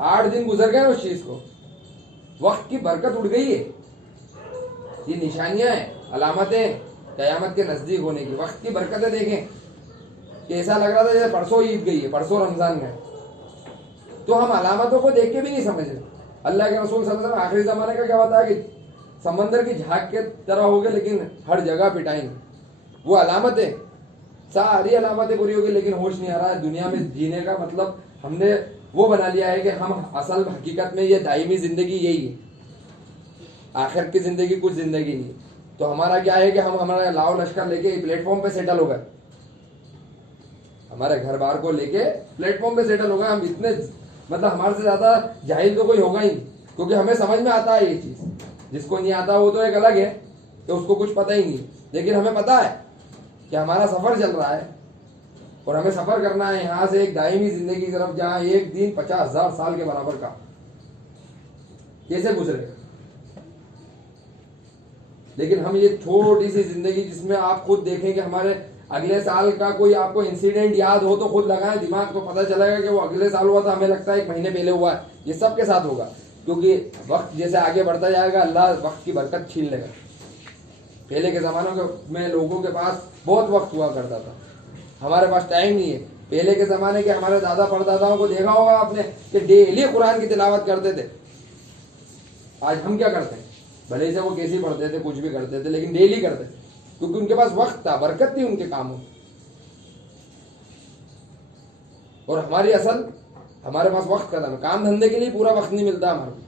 8 दिन गुजर गए उस चीज को, वक्त की बरकत उड़ गई है। ये निशानियां हैं, अलामतें कयामत के नजदीक होने की। वक्त की बरकतें देखें कि ऐसा लग रहा था जैसे परसों ईद गई है, परसों रमजान गए। तो हम अलामतों को देख के भी नहीं समझ रहे। अल्लाह के रसूल सल्लल्लाहु अलैहि वसल्लम आखिरी जमाने का क्या बताया कि समंदर की झाग के तरह हो गए, लेकिन हर जगह पिटाएंगे। वो अलामतें, सारी अलामतें पूरी हो गई, लेकिन होश नहीं आ रहा है। दुनिया में जीने का मतलब हमने वो बना लिया है कि हम असल हकीकत में ये दायमी जिंदगी यही है, आखिर की जिंदगी कुछ जिंदगी नहीं। तो हमारा क्या है कि हम हमारा लाव लश्कर लेके प्लेटफॉर्म पे सेटल हो गए, हमारे घर बार को लेके प्लेटफॉर्म पे सेटल हो गए। हम इतने मतलब हमारे से ज्यादा जाहिल तो कोई होगा ही नहीं, क्योंकि हमें समझ में आता है ये चीज। जिसको नहीं आता वो तो एक अलग है कि उसको कुछ पता ही नहीं, लेकिन हमें पता है कि हमारा सफर चल रहा है और हमें सफर करना है यहां से एक दायमी जिंदगी की तरफ, जहां एक दिन 50,000 साल के बराबर का। कैसे गुजरेगा? लेकिन हम ये छोटी सी जिंदगी जिसमें आप खुद देखें कि हमारे अगले साल का कोई आपको इंसिडेंट याद हो तो खुद लगाएं दिमाग, तो पता चलेगा कि वो अगले साल हुआ था, हमें लगता है 1 महीने पहले हुआ है। ये सबके साथ होगा, क्योंकि वक्त जैसे आगे बढ़ता जाएगा अल्लाह वक्त की बरकत छीन लेगा। पहले के जमानों में लोगों के पास बहुत वक्त हुआ करता था, हमारे पास टाइम नहीं है। पहले के जमाने के हमारे दादा परदादाओं को देखा होगा आपने कि डेली कुरान की तिलावत करते थे। आज हम क्या करते हैं? भले से वो कैसे पढ़ते थे, कुछ भी करते थे, लेकिन डेली करते थे, क्योंकि उनके पास वक्त था, बरकत थी उनके कामों। और हमारी असल हमारे पास वक्त कदम है, काम धंधे के लिए पूरा वक्त नहीं मिलता हमारे को।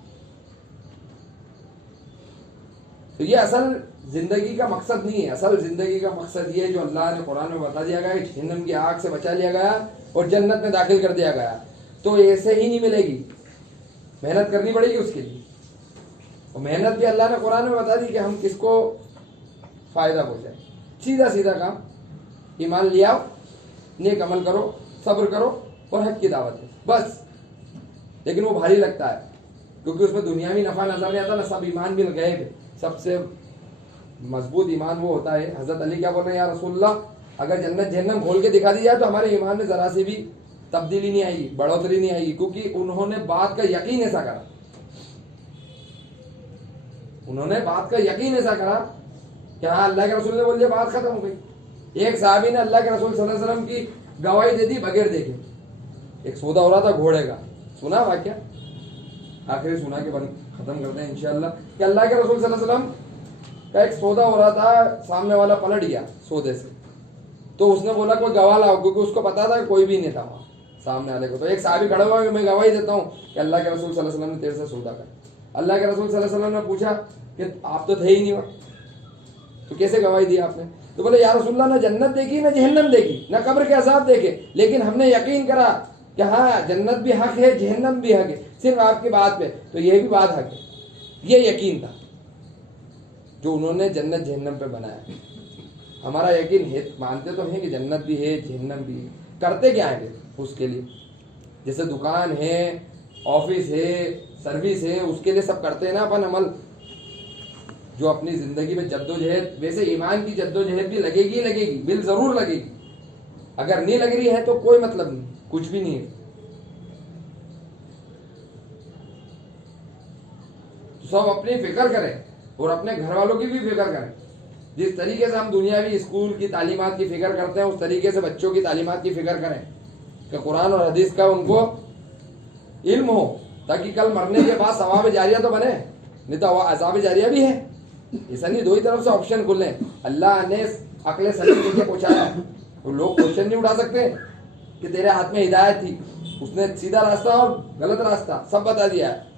तो ये असल जिंदगी का मकसद नहीं है। असल जिंदगी का मकसद ये जो अल्लाह ने कुरान में बता दिया गया, जहन्नम की आग से बचा लिया गया और जन्नत में दाखिल कर दिया गया। तो ऐसे ही नहीं मिलेगी, मेहनत करनी पड़ेगी उसके लिए। और मेहनत भी अल्लाह ने कुरान में बता दी कि हम किसको फायदा पहुंचाए। सीधा सीधा काम, ईमान लिया, नेक अमल करो, सब्र करो और हक की दावत दो, बस। लेकिन वो भारी लगता है, क्योंकि उसमें दुनियावी नफा नजर नहीं आता ना, सब ईमान भी गए। सबसे मजबूत ईमान वो होता है, हजरत अली क्या बोल रहे हैं, या रसूलल्लाह, अगर जन्नत जहन्नम खोल के दिखा दी जाए तो हमारे ईमान में जरा सी भी तब्दीली नहीं आएगी, बढ़ोतरी नहीं आएगी, क्योंकि उन्होंने बात का यकीन ऐसा करा। उन्होंने बात का यकीन ऐसा करा कि हाँ, अल्लाह के रसूल ने बोल दिया, बात खत्म हो गई। एक साहबी ने अल्लाह के रसूल सल्लल्लाहु अलैहि वसल्लम की गवाही दे दी बगैर देखे। एक सौदा हो रहा था घोड़े का, सुना वाक्या? आखिरी सुना के बंद खत्म करते हैं इंशाअल्लाह। कि अल्लाह के रसूल सल्लल्लाहु अलैहि वसल्लम का एक सौदा हो रहा था, सामने वाला पलट गया सौदे से, तो उसने बोला कोई गवाह लाओ, क्योंकि उसको पता था कोई भी नहीं था वहां सामने वाले को। तो एक साहबी खड़ा हुआ, मैं गवाही देता हूँ कि अल्लाह के रसूल सल्लल्लाहु अलैहि वसल्लम ने तेरे से सौदा कर। अल्लाह के रसूल सल्लल्लाहु अलैहि वसल्लम ने पूछा कि आप तो थे ही नहीं वहां, तो कैसे गवाही दी आपने? तो बोले, या रसूलल्लाह, ना जन्नत देखी, ना जहन्नम देखी, ना कब्र के अज़ाब देखे, लेकिन हमने यकीन करा कि हाँ, जन्नत भी हक है, जहन्नम भी हक है, सिर्फ आपकी बात पे तो ये भी बात हक है। ये यकीन था जो उन्होंने जन्नत जहन्नम पे बनाया। हमारा यकीन है, मानते तो हैं कि जन्नत भी है, जहन्नम भी है, करते क्या है उसके लिए? जैसे दुकान है, ऑफिस है, सर्विस है, उसके लिए सब करते हैं ना अपन अमल, जो अपनी जिंदगी में जद्दोजहद। वैसे ईमान की जद्दोजहद भी लगेगी लगेगी, बिल जरूर लगेगी। अगर नहीं लग रही है तो कोई मतलब नहीं, कुछ भी नहीं है। तो सब अपनी फिक्र करें और अपने घर वालों की भी फिक्र करें। जिस तरीके से हम दुनियावी स्कूल की तालीमात की फिक्र करते हैं, उस तरीके से बच्चों की तालीमात की फिक्र करें कि कुरान और हदीस का उनको इल्म हो, ताकि कल मरने के बाद सवाब जारिया तो बने, नहीं तो अज़ाब जारिया भी है। ऐसा नहीं, दो ही तरफ से ऑप्शन खुले। अल्लाह ने अक्ल सलीम देके पहुंचाया, तो लोग क्वेश्चन नहीं उठा सकते कि तेरे हाथ में हिदायत थी, उसने सीधा रास्ता और गलत रास्ता सब बता दिया है।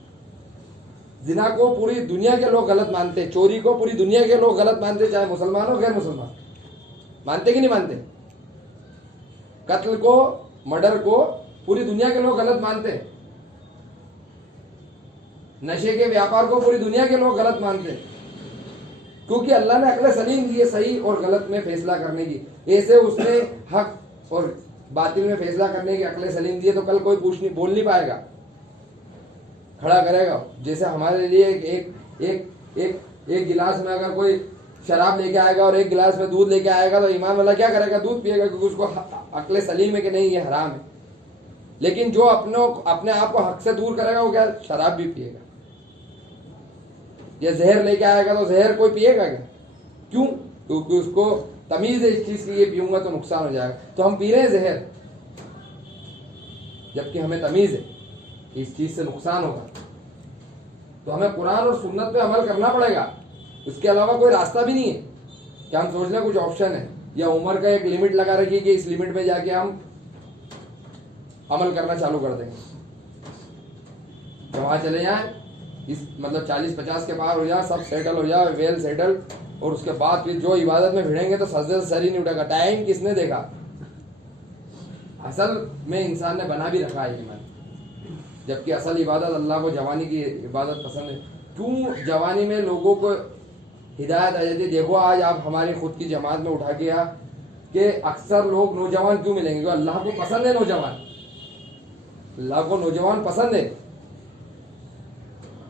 जिना को पूरी दुनिया के लोग गलत मानते, चोरी को पूरी दुनिया के लोग गलत मानते, चाहे मुसलमान हो गैर मुसलमान, मानते कि नहीं मानते? कत्ल को, मर्डर को पूरी दुनिया के लोग गलत मानते, नशे के व्यापार को पूरी दुनिया के लोग गलत मानते, क्योंकि अल्लाह ने अक्ल सलीम दी है सही और गलत में फैसला करने की। ऐसे उसने हक और बातिल में फैसला करने की अक्ल सलीम दी है, तो कल कोई बोल नहीं पाएगा, खड़ा करेगा। जैसे हमारे लिए एक गिलास में अगर कोई शराब लेके आएगा और एक गिलास में दूध लेके आएगा, तो ईमान वाला क्या करेगा? दूध पिएगा, क्योंकि उसको अक्ल सलीम है कि नहीं ये हराम है। लेकिन जो अपने आप को हक से दूर करेगा वो क्या? शराब भी पिएगा। ये जहर लेके आएगा तो जहर कोई पिएगा क्या? क्यों? क्योंकि उसको तमीज है इस चीज की, ये पीऊंगा तो नुकसान हो जाएगा, तो हम पी रहे हैं जहर, जबकि हमें तमीज है कि इस चीज से नुकसान होगा। तो हमें कुरान और सुन्नत पे अमल करना पड़ेगा, उसके अलावा कोई रास्ता भी नहीं है कि हम सोच लें कुछ ऑप्शन है, या उम्र का एक लिमिट लगा रखी कि इस लिमिट में जाके हम अमल करना चालू कर देंगे। वहां चले जाए, इस मतलब 40-50 के पार हो जाए, सब सेटल हो जाए, वेल सेटल, और उसके बाद फिर जो इबादत में भिड़ेंगे तो सजदे से सर ही नहीं उठेगा। टाइम किसने देखा? असल में इंसान ने बना भी रखा है ईमान, जबकि असल इबादत अल्लाह को जवानी की इबादत पसंद है। क्यों जवानी में लोगों को हिदायत आ जाती है? देखो आज आप हमारी खुद की जमात में उठा के कि अक्सर लोग नौजवान क्यों मिलेंगे? क्योंकि अल्लाह को पसंद है नौजवान, अल्लाह को नौजवान पसंद है,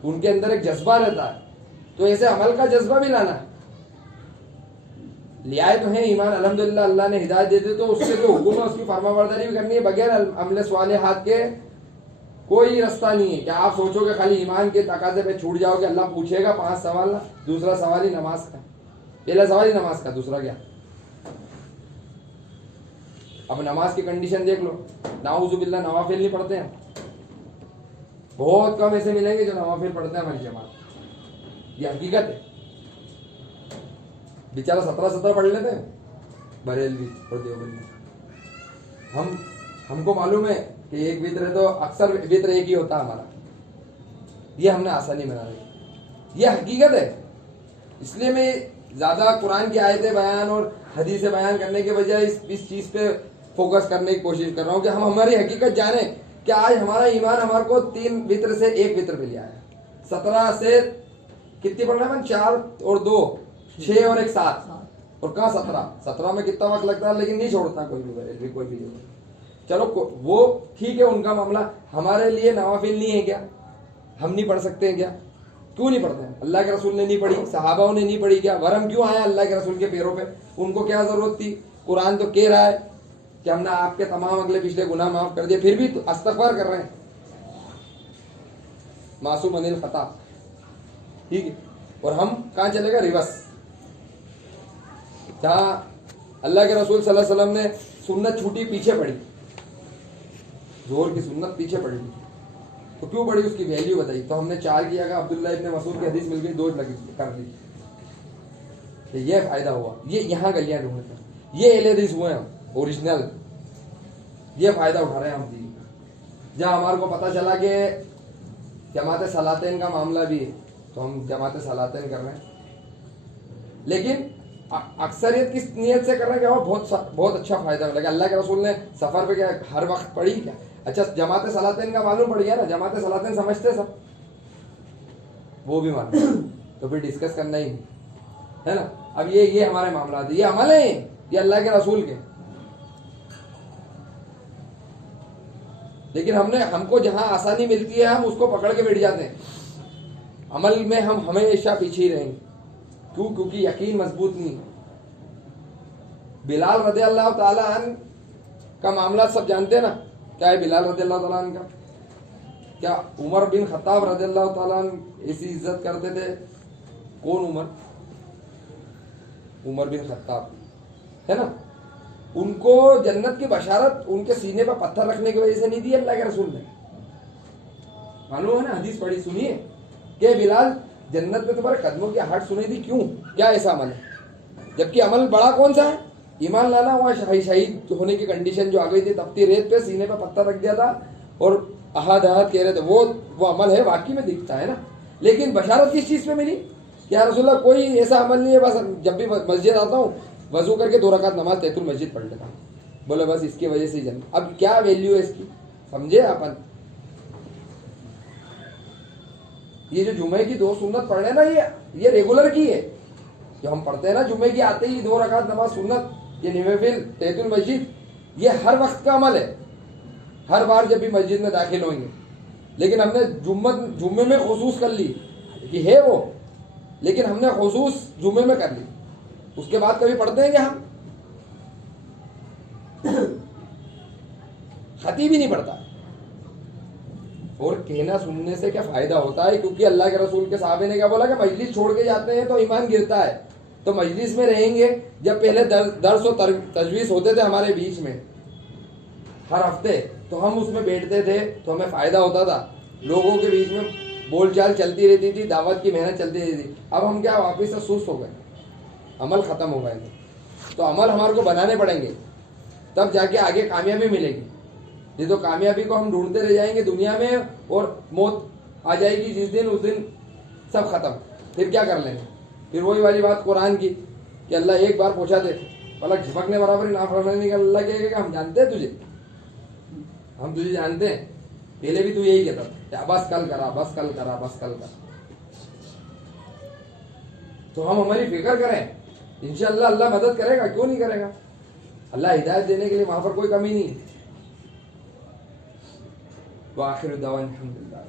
उनके अंदर एक जज्बा रहता है। तो ऐसे अमल का जज्बा भी लाना है। लियाए तो है ईमान, अल्हम्दुलिल्लाह अल्लाह ने हिदायत दे दी, तो उसके जो हुक्म है उसकी फरमाबरदारी भी करनी है। बगैर अमले स्वाले हाथ के कोई रास्ता नहीं है। क्या आप सोचोगे खाली ईमान के तकाजे पे छूट जाओगे? अल्लाह पूछेगा 5 सवाल ना। दूसरा सवाल ही नमाज का, पहला सवाल ही नमाज का, दूसरा क्या? अब नमाज की कंडीशन देख लो, नाउजुबिल्लाह नवाफिल नहीं पढ़ते हैं, बहुत कम ऐसे मिलेंगे जो नवाफिल पढ़ते हैं हमारी जमात, ये हकीकत है। बेचारा 17 पढ़ लेते हैं बरेलवी और देवबंदी। हमको मालूम है कि एक वित्र है तो अक्सर वित्र एक ही होता हमारा, ये हमने आसानी बना ली, ये हकीकत है। इसलिए मैं ज्यादा कुरान की आयतें बयान और हदीसें बयान करने के बजाय इस चीज पे फोकस करने की कोशिश कर रहा हूँ कि हम हमारी हकीकत जाने कि आज हमारा ईमान हमारे को 3 वित्र से 1 वित्र पे लिया है। 17 से कितनी पढ़ना है? 4 और 2 6 और 1 7, और कहाँ 17 में कितना वक्त लगता है, लेकिन नहीं छोड़ता कोई भी कोई भी। चलो वो ठीक है उनका मामला, हमारे लिए नवाफिल नहीं है क्या? हम नहीं पढ़ सकते हैं क्या? क्यों नहीं पढ़ते हैं? अल्लाह के रसूल ने नहीं पढ़ी, सहाबाओं ने नहीं पढ़ी क्या? वरम क्यों आया अल्लाह के रसूल के पैरों पे? उनको क्या जरूरत थी? कुरान तो कह रहा है कि हमने आपके तमाम अगले पिछले गुनाह माफ कर दिए, फिर भी तो इस्तग़फ़ार कर रहे हैं, मासूम अनिल खता, ठीक है। और हम कहाँ चलेगा? रिवर्स, जहाँ अल्लाह के रसूल सल्लल्लाहु अलैहि वसल्लम ने सुन्नत छूटी पीछे पड़ी, जोर की सुन्नत पीछे पड़ी, तो क्यों पड़ी? उसकी वैल्यू बताई। तो हमने 4 किया, अब्दुल्लाह इब्न मसूद की हदीस मिल गई, 2 लगी कर ली, तो ये फायदा हुआ। ये यहाँ गलियां ढूंढते, ये एहले हदीस हुए हम ओरिजिनल, ये फायदा उठा रहे हैं हम दीन का। जहाँ हमारे को पता चला कि जमात सलातैन का मामला भी है, तो हम जमात सलातैन कर रहे हैं, लेकिन अक्सरियत किस नियत से कर रहे हैं कि बहुत अच्छा फायदा मिलेगा। अल्लाह के रसूल ने सफर पे क्या हर वक्त पढ़ी क्या? अच्छा, जमात सलातैन का मालूम पड़ गया ना, जमात सलातैन समझते सब, वो भी मालूम, तो फिर डिस्कस करना ही है ना। अब ये हमारे मामला है, ये अमल है, ये अल्लाह के रसूल के, लेकिन हमको जहां आसानी मिलती है हम उसको पकड़ के बैठ जाते हैं। अमल में हम हमेशा पीछे ही रहेंगे। क्यों? क्योंकि यकीन मजबूत नहीं है। बिलाल रज़ियल्लाहु ताला अन्हु का मामला सब जानते हैं ना, क्या है बिलाल रज़ियल्लाहु ताला अन्हु का? क्या उमर बिन खत्ताब रज़ियल्लाहु ताला अन्हु ऐसी इज्जत करते थे? कौन उमर बिन खत्ताब है ना, उनको जन्नत की बशारत उनके सीने पर पत्थर रखने की वजह से नहीं दी अल्लाह के रसूल ने, मालूम है ना, हदीस पढ़ी सुनिए कि बिलाल जन्नत में तुम्हारे कदमों की आहट सुनी थी, क्यों? क्या ऐसा अमल है? जबकि अमल बड़ा कौन सा है? ईमान लाना। वहाँ शहीद होने की कंडीशन जो आ गई थी, तपती रेत पे सीने पे पत्थर रख दिया था और अहद अहद कह रहे थे, वो अमल है, वाकई में दिखता है ना। लेकिन बशारत किस चीज पे मिली? क्या रसूलल्लाह कोई ऐसा अमल नहीं है, बस जब भी मस्जिद आता हूँ वजू करके 2 रकात नमाज तहतुल मस्जिद पढ़ लेता हूँ, बोले बस इसकी वजह से ही जन्नत। अब क्या वैल्यू है इसकी, समझे अपन? ये जो जुमे की 2 सुन्नत पढ़ रहे हैं ना, ये रेगुलर की है, जो हम पढ़ते हैं ना जुमे की, आते ही 2 रकात नमाज सुन्नत, ये नवाफिल तहतुल मस्जिद, ये हर वक्त का अमल है, हर बार जब भी मस्जिद में दाखिल होंगे। लेकिन हमने जुम्मे में खुसूस कर ली कि है वो, लेकिन हमने खुसूस जुम्मे में कर ली, उसके बाद कभी पढ़ते हैं क्या हम? खतीब ही नहीं पढ़ता। और कहना सुनने से क्या फायदा होता है? क्योंकि अल्लाह के रसूल के साहबे ने क्या बोला कि मजलिस छोड़ के जाते हैं तो ईमान गिरता है। तो मजलिस में रहेंगे, जब पहले दर्स और तजवीज़ होते थे हमारे बीच में हर हफ्ते, तो हम उसमें बैठते थे तो हमें फायदा होता था, लोगों के बीच में बोलचाल चलती रहती थी, दावत की मेहनत चलती रहती थी। अब हम क्या वापिस से सुस्त हो गए, अमल खत्म हो गए। तो अमल हमारे को बनाने पड़ेंगे, तब जाके आगे कामयाबी मिलेगी। ये तो कामयाबी को हम ढूंढते रह जाएंगे दुनिया में, और मौत आ जाएगी जिस दिन, उस दिन सब खत्म। फिर क्या कर लेंगे? फिर वही वाली बात कुरान की कि अल्लाह एक बार पूछा दे, पलक झपकने बराबर नाफरमानी का अल्लाह कहेगा हम जानते हैं तुझे, हम तुझे जानते हैं, पहले भी तू यही कहता था, बस कल करा, बस कल करा, बस कल करा। तो हम हमारी फिक्र करें, इंशाअल्लाह अल्लाह मदद करेगा, क्यों नहीं करेगा? अल्लाह हिदायत देने के लिए वहां पर कोई कमी नहीं है। वाखिर दावा अल्हम्दुलिल्लाह।